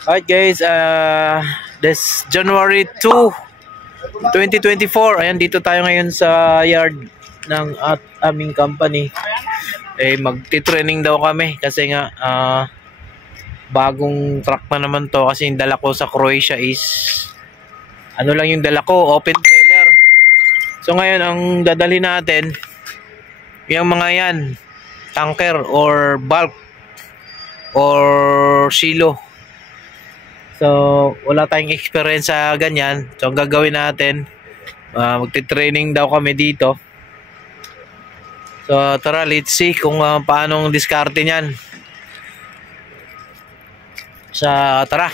Alright guys, this January 2, 2024. Ayan, dito tayo ngayon sa yard ng aming company. Magti-training daw kami kasi nga bagong truck na naman to, kasi yung dala ko sa Croatia is ano lang yung dala ko, open trailer. So ngayon ang dadalhin natin yung mga yan, tanker or bulk or silo. So wala tayong experience sa ganyan. So ang gagawin natin, magti-training daw kami dito. So tara, let's see kung paano ang diskarte niyan. Tara.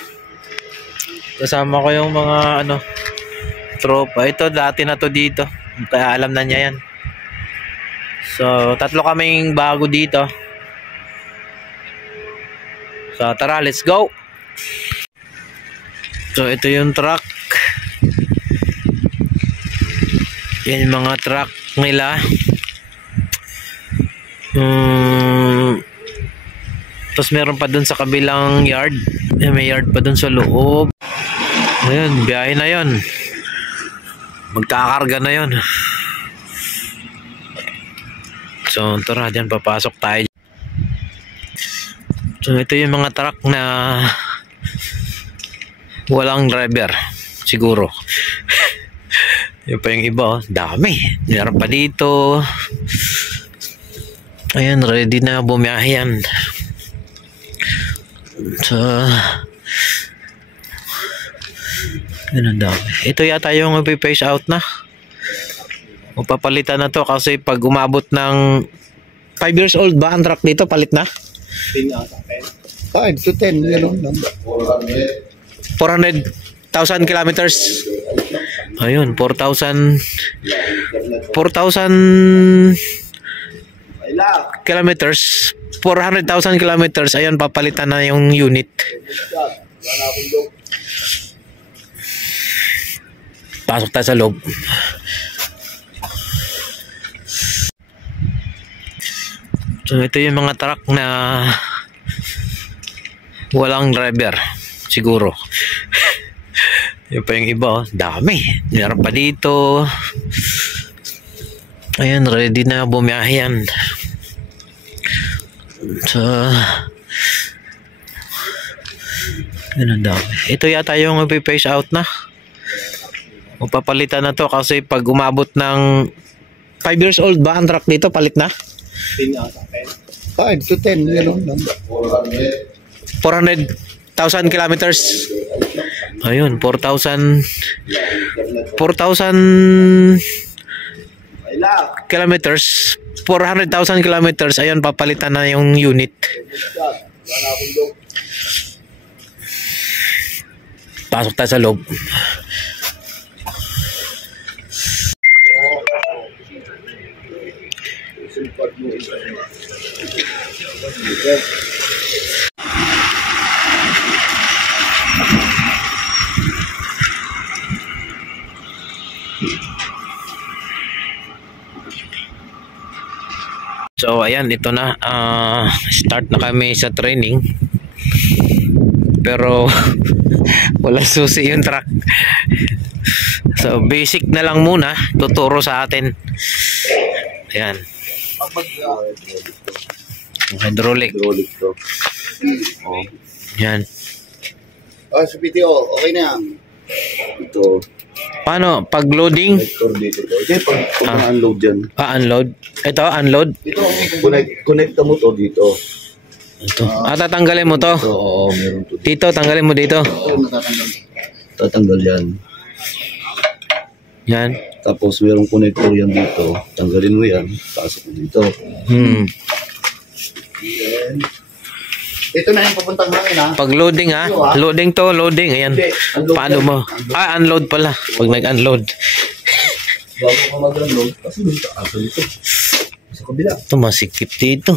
Kasama ko yung mga tropa. Ito dati na to dito. Kaya alam na niya yan. So tatlo kaming bago dito. So tara, let's go. So ito yung truck. Yan yung mga truck nila. Tapos meron pa dun sa kabilang yard. May yard pa dun sa loob. Ayun, biyahe na yun. Magkakarga na yun. So tara, dyan papasok tayo. So ito yung mga truck na walang driver siguro. Yung pa yung iba, dami. Meron pa dito. Ayan, ready na bumiyahe yan. So ganun daw. Ito yata yung face out na. Papalitan na to kasi pag umabot ng 5 years old ba ang truck dito, palit na? 5 to 10, gano'n lang. 400,000 kilometers. Ayun, 4,000 kilometers. 400,000 kilometers. Ayun, papalitan na yung unit. Pasok tayo sa loob. So ito yung mga truck na walang driver siguro. Yung pa yung iba, dami. Meron pa dito. Ayan, ready na bumiyahe yan. So ganun daw. Ito yata yung face out na. Papalitan na to kasi pag umabot ng 5 years old ba ang truck dito, palit na? 5 to 10, gano'n lang. 400,000 kilometers. Ayun, 4,000 kilometers. 400,000 kilometers. Ayun, papalitan na yung unit. Pasok tayo sa loob. So ayan, ito na, start na kami sa training, pero wala susi yung truck. So basic na lang muna tuturo sa atin. Ayan, hydraulic to. Yan. Sa PTO, okay na yan. Ito. Paano pag loading? Pag unload dyan. Unload. Ito, unload. Ito, connect mo to dito. Ito. Tatanggalin mo to. Oo, meron to. Dito, tanggalin mo dito. Tatanggal yan. Yan. Tapos merong connector yan dito. Tanggalin mo yan. Pasok mo dito. Ito na yung papuntang hangin, ha? Pag loading, ha? Loading to, loading. Ayan. Paano mo? Unload pala. Pag nag-unload. Bago ka mag-unload, kasi doon ka asa dito. Sa kabila. Ito, masikip dito.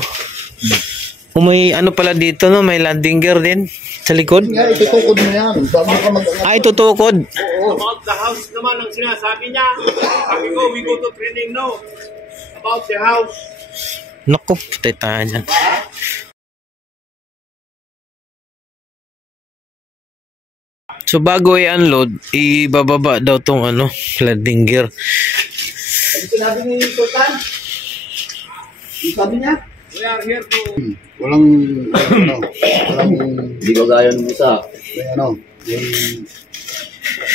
May pala dito, no? May landing gear din sa likod. Nga, itutukod mo yan. Bago ka mag-unload. Itutukod. About the house naman ang sinasabi niya. Sabi ko, we go to training now. About the house. Naku, patay tayo dyan. So bago i-unload, ibababa daw tong ano, landing gear. Ano sinabi ni Sultan? Yung sabi niya? We are here to... Walang, Hindi ko gaya nung isa. yung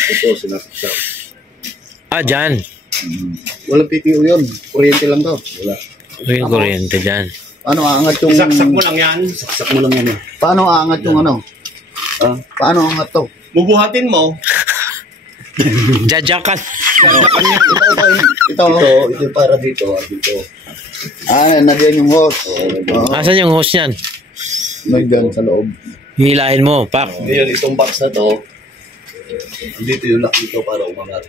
Ito, sinasaksak. Dyan. walang PPO yun. Kuryente lang to. Wala. Yung kuryente dyan. Paano aangat yung... Saksak mo lang yan. Saksak mo lang yan eh. Paano aangat yung ano? Ah, Paano aangat to? Bubuhatin mo. Jajakan. Ito. ito para dito. Dito. Nagyan yung hose. Asan yung hose niyan? Nagyan sa loob. Hilahin mo, pak. Ngayon, itong box na to, dito yung lock dito para umangat.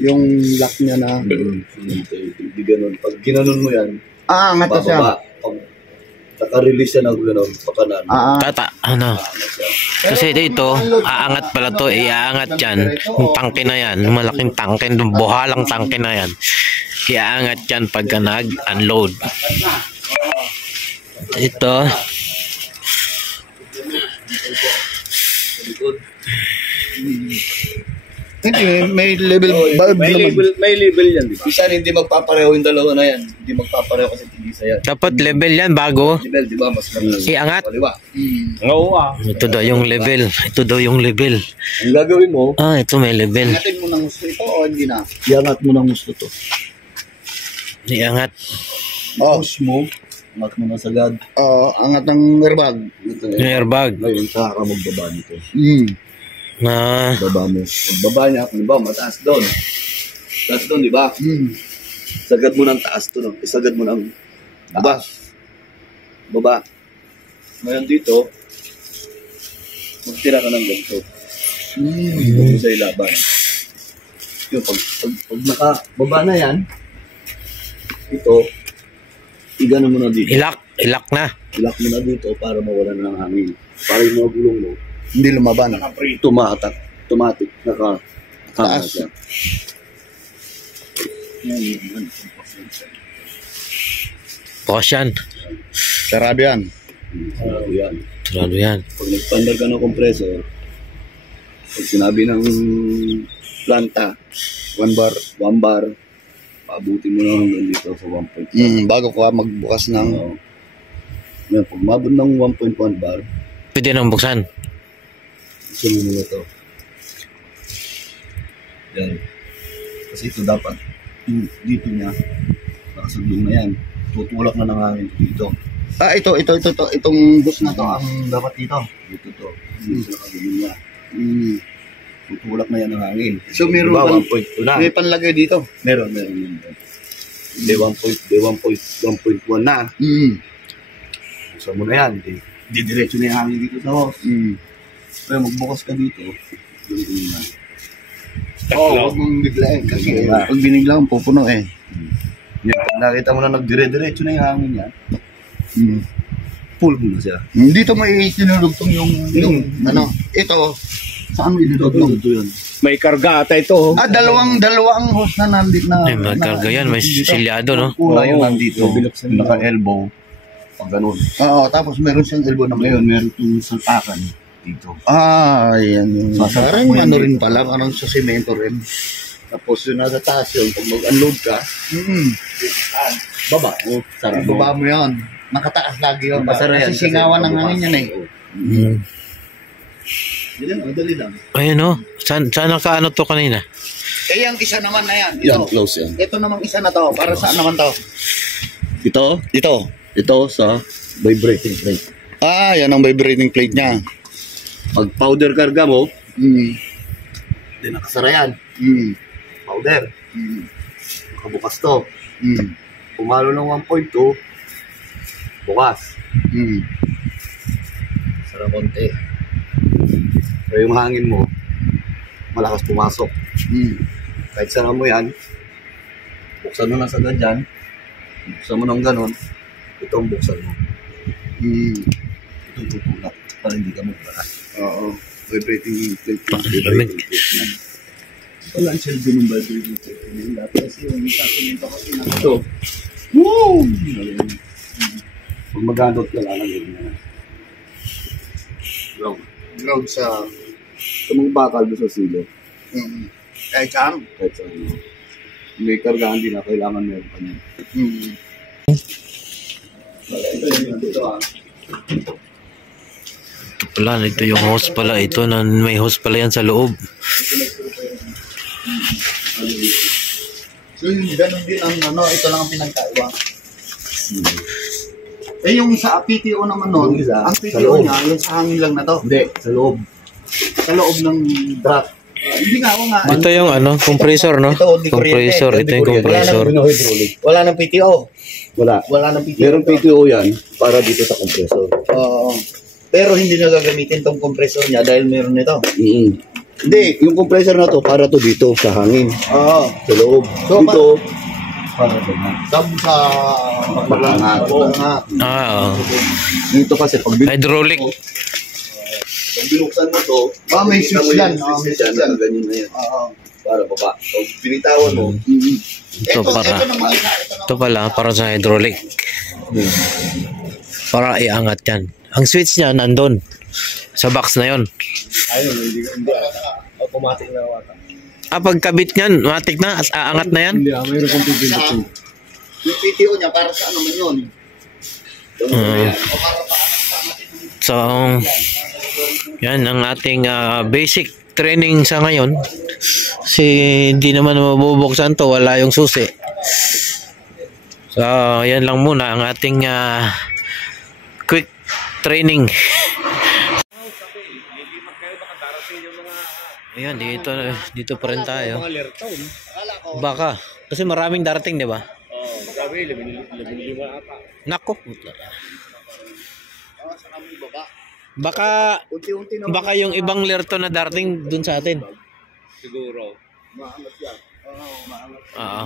Yung lock niya na... Hindi ganun. Pag ginanon mo yan, Aangat to siya. bababa. Pag naka-release yan ng ganun, pakanan. Ano? Kasi dito, aangat pala to, iaangat yan. Yung tangke na yan, yung malaking tangke, yung buhalang tangke na yan. Iaangat yan pagka nag-unload. Ito. Hindi, may level bulb naman. May label yan. Isa hindi magpapareho yung dalawa na yan. Hindi magpapareho kasi tigisa yan. Dapat level yan bago. Level, di ba? Mas lang. Iangat. Diba? Oo Ito daw yung level. Ito daw yung level. Ang gagawin mo, Ito may level. Angatin mo ng gusto ito o hindi na? iangat mo ng gusto to. Iangat. Push mo, angat mo na sagad. Angat ng airbag. Yung airbag. Ngayon, saka ka magbaba nito. Baba mo. Pagbaba niya, kung ba, mataas doon. Taas doon, di ba? Sagad mo ng taas to, no? Isagad mo ng baba. Baba. Ngayon dito, magtira ka ng ganito. Ito mo sa ilaban. Yung pag nakababa na yan, ito, igano mo na dito. Ilak na. Ilak mo na dito para mawala na ng hangin. Para yung mga gulong mo, Hindi lumaban. automatic, nakakama Taas. siya. Bukas yan. Sarado yan. Yan. Sarado yan. Pag nag-standard ka ng compressor, pag sinabi ng planta, 1 bar. 1 bar, paabutin mo na hanggang dito sa 1.1. Bago ka magbukas ng... Yan, pag mabot ng 1.1 bar, Pwede nang buksan. sunod mo na ito. Yan. Kasi ito dapat, dito niya, nakasagdong na yan. Tutulak na ng hangin dito. Itong bus na to ang dapat dito. Dito to. Dito sa nakagulong niya. Tutulak na yan ng hangin. So meron Diba, bang- 1.2 na. May panlagay dito. Meron. Hindi 1.1 na. Buksan mo na yan. Di diretso na yung hangin dito sa hose. Kaya magbukas ka dito. Ganito yun na. Huwag mong biglain. Kasi Diba? pag binigla kang pupuno eh. Yan, pag nakita mo na nagdire-diretso na yung hangin yan, pull mo na siya. Dito may sinulugtong yung ano. Ito. Saan mo ilulugtong? Ito yan. May karga ata ito. Dalawang hose na nandito na. Ay, magkarga yan. May silyado, no? Una yung Oo. nandito. Naka-elbow. Pag ganun. Oo, tapos meron siyang elbow na Ngayon, meron itong salpakan dito. Ayan yung parang ano rin pala, parang sa semento rin. Tapos yung nasa taas yun, pag mag-unload ka, baba mo. Sarap mo. Baba mo yun. Nakataas lagi yun. Masara yan. Kasi singawan ng hangin yan eh. Yan, madali lang. Ayun, no? Saan nakaano to kanina? Eh, yung isa naman na yan. Yan, Ito. close yan. Ito namang isa na to. Para saan naman to? Ito? Ito sa vibrating plate. Yan ang vibrating plate niya. Pag powder karga mo, di nakasara yan. Powder. Nakabukas to. Pumalo ng 1.2, bukas. Sara konti. Pero yung hangin mo, malakas pumasok. Kahit sara mo yan, buksan mo na sa ganyan, buksan mo ng ganon, ito ang buksan mo. Ito tutulak para hindi ka magbakas. Oo. Vibrating plate. Lamig. Wala ang silbi ng vibrating plate. Kasi yung itasimento kasi na ito. Woo! Pag mag-adot ka lang, yun na. Ground sa Sa mga bakal doon sa silo. Kahit saan. Kahit sa may kargaan din na kailangan meron pa niya. Wala, ito yung hose pala. Ito na may hose pala yan sa loob. So yung ganun din ang ito lang ang pinagkaiba. Eh yung sa PTO naman nun, Yung isa, ang sa PTO loob. niya, yung sa hangin lang na to. Hindi, sa loob. Sa loob ng Truck. hindi nga ako nga. Ito yung compressor, no? Ito, di kuryente. Compressor. Ito yung compressor. Hydraulic. Wala nang PTO. Wala. Wala nang PTO. Merong PTO yan para dito sa compressor. Oo. Pero hindi na gagamitin tong compressor niya dahil meron nito. Hindi, yung compressor na to para to dito sa hangin. Oo. Sa loob. So, Dito, para to na. Sa Paglangat. paglangat. Ah, oo. Dito kasi pag Hydraulic. binuksan mo to, May makikita switch mo yan. yung May switch switch yan, yan. ganyan na yan. Oo. Para baba. So, binitawan mo, Ito para. naman. Ito pala, para sa hydraulic. Para iangat yan. Ang switch niya nandun. Sa box na yon. ayun, hindi automatic na wata. Pagkabit niyan, matik na, aangat na yan. Hindi, mayroon kong pipindutin. Yung PTO niya para sa ano man yun. So, yan ang ating basic training sa ngayon. Kasi hindi naman mabubuksan to, wala yung susi. So, yan lang muna ang ating quick training. Ayan, dito pa rin tayo. Baka, kasi maraming darating, di ba? Grabe, 15 ata. Nako. Baka Unti-unti na. baka yung ibang lerto na darating dun sa atin. Siguro. Maangat yan. Oo, maangat. Oo.